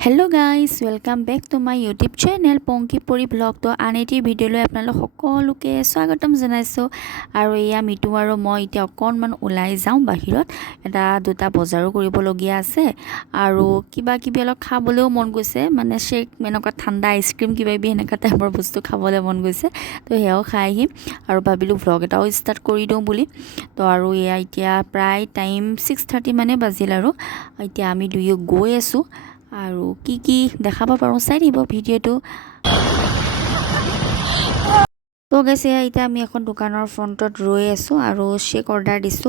Hello guys, welcome back to my YouTube channel Ponki Puri Vlog. To aneti video lo apnalok সকলোকে স্বাগতম জনাইছো আৰু এয়া me too আৰু মই এতিয়া অকনমান ওলাই যাও বাহিৰত এটা দুটা বজাৰো কৰিব লগিয়া আছে আৰু কিবা কিবি অলপ খাবলৈও মন গৈছে মানে শেক মেনকা ঠাণ্ডা আইসক্ৰীম কিবা বি এনেকা টাইপৰ বস্তু খাবলৈ মন গৈছে তো হেও খাই আহিম আৰু ভাবিলো ভ্লগ এটাও ষ্টাৰ্ট কৰি দিও বুলি তো আৰু এয়া এতিয়া প্ৰায় টাইম 6:30 মানে বাজিল আৰু এতিয়া আমি দুয়ো গৈ আছো আৰু কি দেখাব পাৰো চাই দিব ভিডিওটো তো গাইছে এতিয়া আমি এখন দোকানৰ ফ্ৰন্টত ৰৈ আছো আৰু শেক অৰ্ডাৰ দিছো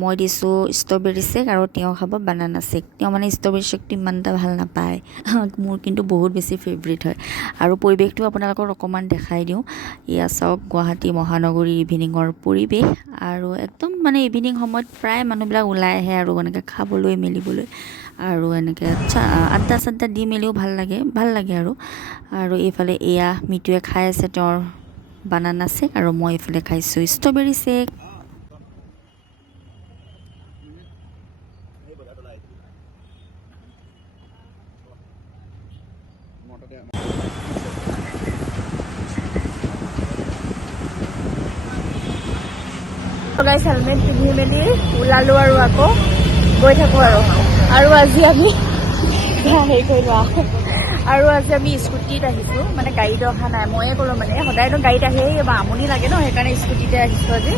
মই দিছো ষ্ট্ৰবেৰী শেক আৰু তেওঁ খাব বানানা শেক তেওঁ মানে ষ্ট্ৰবেৰী শেকটো ইমানটা ভাল নাপায় মোৰ কিন্তু বহুত বেছি ফেভাৰিট হয় আৰু পৰিবেশটো আপোনালোকক অকমান দেখাই দিও ইয়া সব গুৱাহাটী মহানগৰী ইভিনিংৰ পৰিবেশ আৰু একদম মানে ইভিনিং সময়ত প্ৰায় মানুহবিলাক ওলাই আহে আৰু এনেকৈ খাবলৈ মেলিবলৈ আৰু এনেকৈ আড্ডা সাড্ডা দি মেলিও ভাল লাগে আৰু এইফালে এয়া মিটুৱে খাই আছে তেওঁৰ বানানা শেক আৰু মই এইফালে খাইছো ষ্ট্ৰবেৰী শেক गाइस हेलमेट पिंधि मेली उलालो আৰু আকৌ গৈ থাকো আৰু আজি আমি হেই কৰিলো আৰু আজি আমি স্কুটিত আহিছো মানে গাড়ীত অহা নাই ময়ে কৰো মানে সদায়তো গাড়ীত আহি আমনি লাগে ন সেইকাৰণে স্কুটিতে আহিছো আজি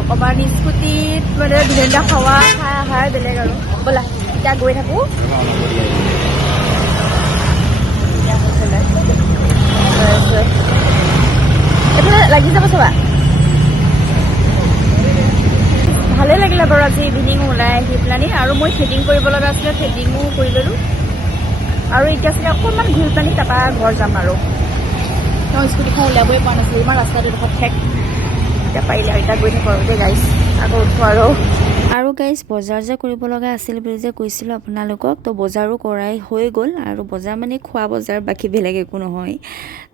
অকমান স্কুটিত মানে দুঘণ্টা খাৱা খাই আহাৰ বেলেগ আৰু বলা এতিয়া গৈ থাকো এটা লাগি যাব চাবা ভালে লাগিলে বাৰু আজি ইভিনিং ওলাই আহি প্লানি আৰু মই থ্ৰেডিং কৰিব লগা আছিলে থ্ৰেডিংও কৰি ললো আৰু এতিয়া চাগে অকণমান ঘূৰি পানি তাৰপা ঘৰ যাম আৰু তেওঁ স্কুটিখন ওলাবই পৰা নাছিল ইমান ৰাস্তাটো ডোখৰ ঠেক এতিয়া পাৰিলে এতিয়া গৈ থাকোঁ আৰু দেই গাইছ আকৌ উঠোঁ আৰু গাইজ বজাৰ যে কৰিব লগা আছিল বুলি যে কৈছিলোঁ আপোনালোকক তো বজাৰো কৰাই হৈ গ'ল আৰু বজাৰ মানে খোৱা বজাৰ বাকী বেলেগ একো নহয়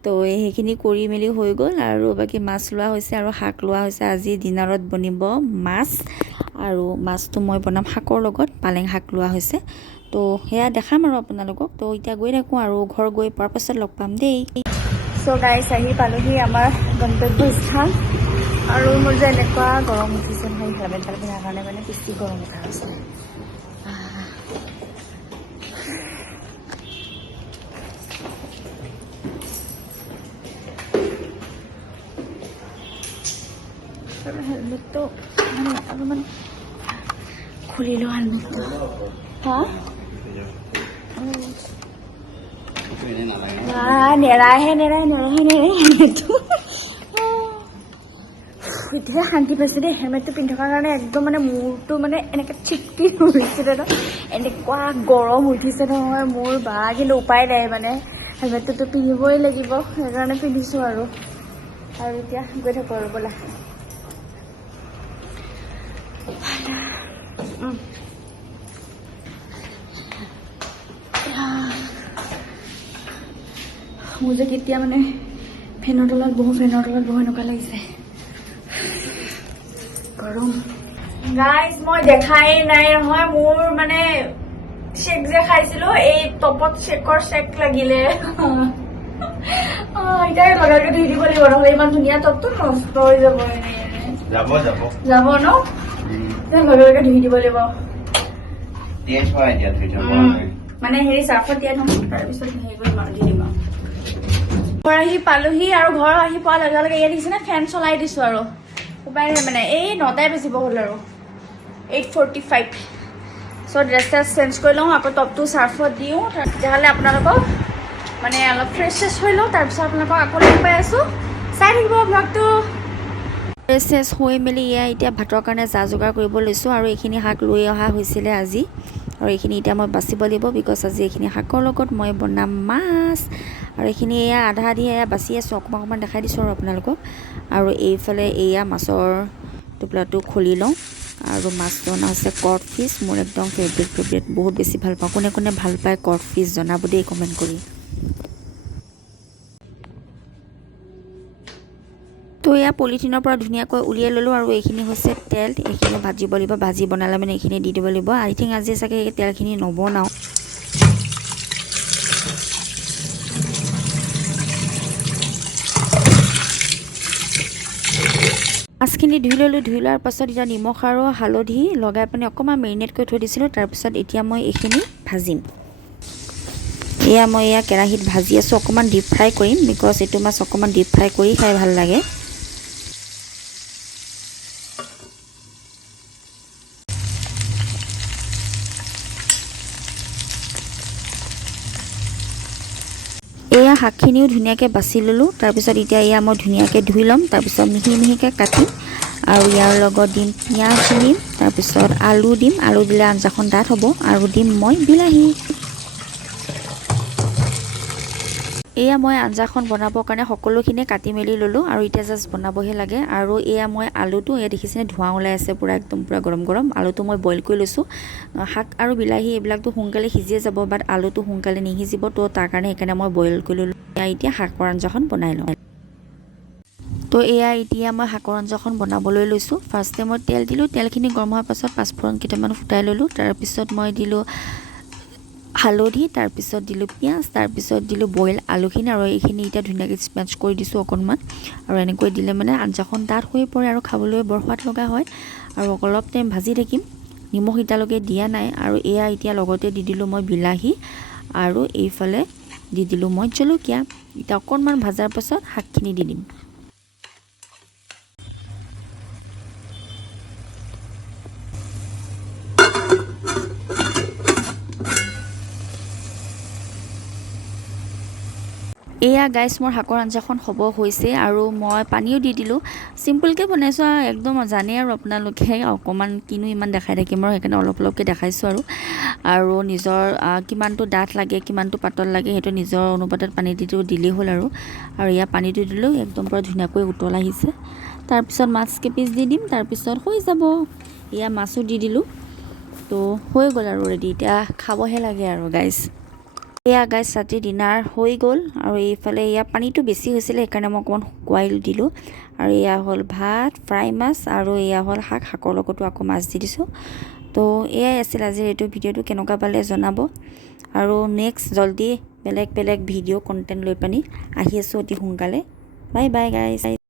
তো সেইখিনি কৰি মেলি হৈ গ'ল আৰু বাকী মাছ লোৱা হৈছে আৰু শাক লোৱা হৈছে আজি ডিনাৰত বনিব মাছ আৰু মাছটো মই বনাম শাকৰ লগত পালেং শাক লোৱা হৈছে তো সেয়া দেখাম আৰু আপোনালোকক তো এতিয়া গৈ থাকোঁ আৰু ঘৰ গৈ পোৱাৰ পাছত লগ পাম দেই চ' গাইছ আহি পালোহি আমাৰ গন্তব্য স্থান আৰু মোৰ যে এনেকুৱা গৰম উঠিছে নহয় হেলমেট পিন্ধাৰ কাৰণে মানে বেছি গৰম উঠা হৈছে হেলমেটটো মানে অলপমান খুলি লওঁ হেলমেটটো হা নেৰাহে হেলমেটটো এতিয়া শান্তি পাইছে দেই হেলমেটটো পিন্ধি থকাৰ কাৰণে একদম মানে মূৰটো মানে এনেকৈ চিটকি উঠিছিলে ন এনেকুৱা গৰম উঠিছে নহয় মোৰ বা কিন্তু উপায় নাই মানে হেলমেটটোতো পিন্ধিবই লাগিব সেইকাৰণে পিন্ধিছোঁ আৰু এতিয়া গৈ থাকোঁ আৰু ব'লা মোৰ যে কেতিয়া মানে ফেনৰ তলত বহু এনেকুৱা লাগিছে গৰম গাইজ মই দেখাই নাই নহয় মোৰ মানে শেক যে খাইছিলো এই টপত শেক লাগিলে এতিয়া লগালকে ধুই দিব লাগিব নহ'লে ইমান ধুনীয়া টপটো নষ্ট হৈ যাব যাব ন লগালকে ধুই দিব লাগিব মানে হেৰি চাৰ্ফত দিয়া নহয় তাৰপিছত হেৰি কৰি দি দিম ঘৰ আহি পালোহি আৰু ঘৰ আহি পোৱাৰ লগে লগে ইয়াত দেখিছে নে ফেন চলাই দিছো আৰু উপায় নাই মানে এই 9টাই বাজিব হ'ল আৰু 8:45 চ' ড্ৰেছ চেঞ্জ কৰি লওঁ আকৌ টপটো চাৰ্ফত দিওঁ তেতিয়াহ'লে আপোনালোকক মানে অলপ ফ্ৰেছ হৈ লওঁ তাৰপিছত আপোনালোকক আকৌ লগ পাই আছোঁ চাই থাকিব ব্লগটো ফ্ৰেছ হৈ মেলি এতিয়া ভাতৰ কাৰণে যা যোগাৰ কৰিব লৈছোঁ আৰু এইখিনি শাক লৈ অহা হৈছিলে আজি আৰু এইখিনি এতিয়া মই বাচিব লাগিব বিকজ আজি এইখিনি শাকৰ লগত মই বনাম মাছ আৰু এইখিনি আধা আধি বাচি আছোঁ অকণমান দেখাই দিছোঁ আৰু আপোনালোকক আৰু এইফালে মাছৰ টোপোলাটো খুলি লওঁ আৰু মাছটো অনা হৈছে কড ফিছ মোৰ একদম ফেভৰেট বহুত বেছি ভাল পাওঁ কোনে ভাল পায় কড ফিছ জনাব দেই কমেণ্ট কৰি তো পলিথিনৰ পৰা ধুনীয়াকৈ উলিয়াই ল'লোঁ আৰু এইখিনি হৈছে তেল এইখিনি ভাজিব লাগিব ভাজি বনালে মানে এইখিনি দি দিব লাগিব আই থিংক আজি চাগে এই তেলখিনি নবনাওঁ মাছখিনি ধুই ল'লোঁ ধুই লোৱাৰ পাছত এতিয়া নিমখ আৰু হালধি লগাই পিনে অকণমান মেৰিনেট কৰি থৈ দিছিলোঁ তাৰপিছত এতিয়া মই এইখিনি ভাজিম মই কেৰাহীত ভাজি আছোঁ অকণমান ডিপ ফ্ৰাই কৰিম বিকজ এইটো মাছ অকণমান ডিপ ফ্ৰাই কৰি খাই ভাল লাগে শাকখিনিও ধুনীয়াকৈ বাছি ল'লোঁ তাৰপিছত এতিয়া মই ধুনীয়াকৈ ধুই ল'ম তাৰপিছত মিহি মিহিকৈ কাটিম আৰু ইয়াৰ লগত দিম পিঁয়াজ দিম তাৰপিছত আলু দিম আলু দিলে আঞ্জাখন ডাঠ হ'ব আৰু দিম মই বিলাহী মই আঞ্জাখন বনাবৰ কাৰণে সকলোখিনি কাটি মেলি ল'লোঁ আৰু এতিয়া জাষ্ট বনাবহে লাগে আৰু মই আলুটো দেখিছেনে ধোঁৱা ওলাই আছে একদম পুৰা গৰম গৰম আলুটো মই বইল কৰি লৈছোঁ শাক আৰু বিলাহী এইবিলাকতো সোনকালে সিজিয়ে যাব বাট আলুটো সোনকালে নিসিজিব তো তাৰ কাৰণে সেইকাৰণে মই বইল কৰি ল'লোঁ এতিয়া শাকৰ আঞ্জাখন বনাই লওঁ তো এতিয়া মই শাকৰ আঞ্জাখন বনাবলৈ লৈছোঁ ফাৰ্ষ্টে মই তেল দিলোঁ তেলখিনি গৰম হোৱাৰ পাছত পাঁচফোৰণ কেইটামান ফুটাই ল'লোঁ তাৰপিছত মই দিলোঁ হালধি তাৰপিছত দিলোঁ পিঁয়াজ তাৰপিছত দিলোঁ বইল আলুখিনি আৰু এইখিনি এতিয়া ধুনীয়াকৈ স্মেচ কৰি দিছোঁ অকণমান আৰু এনেকৈ দিলে মানে আঞ্জাখন ডাঠ হৈ পৰে আৰু খাবলৈ বৰ সোৱাদ লগা হয় আৰু অলপ টাইম ভাজি থাকিম নিমখ এতিয়ালৈকে দিয়া নাই আৰু এতিয়া লগতে দি দিলোঁ মই বিলাহী আৰু এইফালে দি দিলোঁ মই জলকীয়া এতিয়া অকণমান ভাজাৰ পাছত শাকখিনি দি দিম গাইছ মোৰ শাকৰ আঞ্জাখন হ'ব হৈছে আৰু মই পানীও দি দিলোঁ চিম্পলকৈ বনাইছোঁ আৰু একদম জানেই আৰু আপোনালোকে অকণমান কিনো ইমান দেখাই থাকিম আৰু সেইকাৰণে অলপ অলপকৈ দেখাইছোঁ আৰু নিজৰ কিমানটো ডাঠ লাগে কিমানটো পাতল লাগে সেইটো নিজৰ অনুপাতত পানী দিলেই হ'ল আৰু পানীটো দিলোঁ একদম পুৰা ধুনীয়াকৈ উতল আহিছে তাৰপিছত মাছ কেইপিচ দি দিম তাৰপিছত হৈ যাব মাছো দি দিলোঁ তো হৈ গ'ল আৰু ৰেডি এতিয়া খাবহে লাগে আৰু গাইছ গাইছ ৰাতি ডিনাৰ হৈ গ'ল আৰু এইফালে পানীটো বেছি হৈছিলে সেইকাৰণে মই অকণমান শুকুৱাই দিলোঁ আৰু হ'ল ভাত ফ্ৰাই মাছ আৰু হ'ল শাকৰ লগতো আকৌ মাছ দি দিছোঁ তো এয়াই আছিল আজিৰ এইটো ভিডিঅ'টো কেনেকুৱা পালে জনাব আৰু নেক্সট জল্দি বেলেগ বেলেগ ভিডিঅ' কণ্টেণ্ট লৈ পানি আহি আছোঁ অতি সোনকালে বাই বাই গাইছ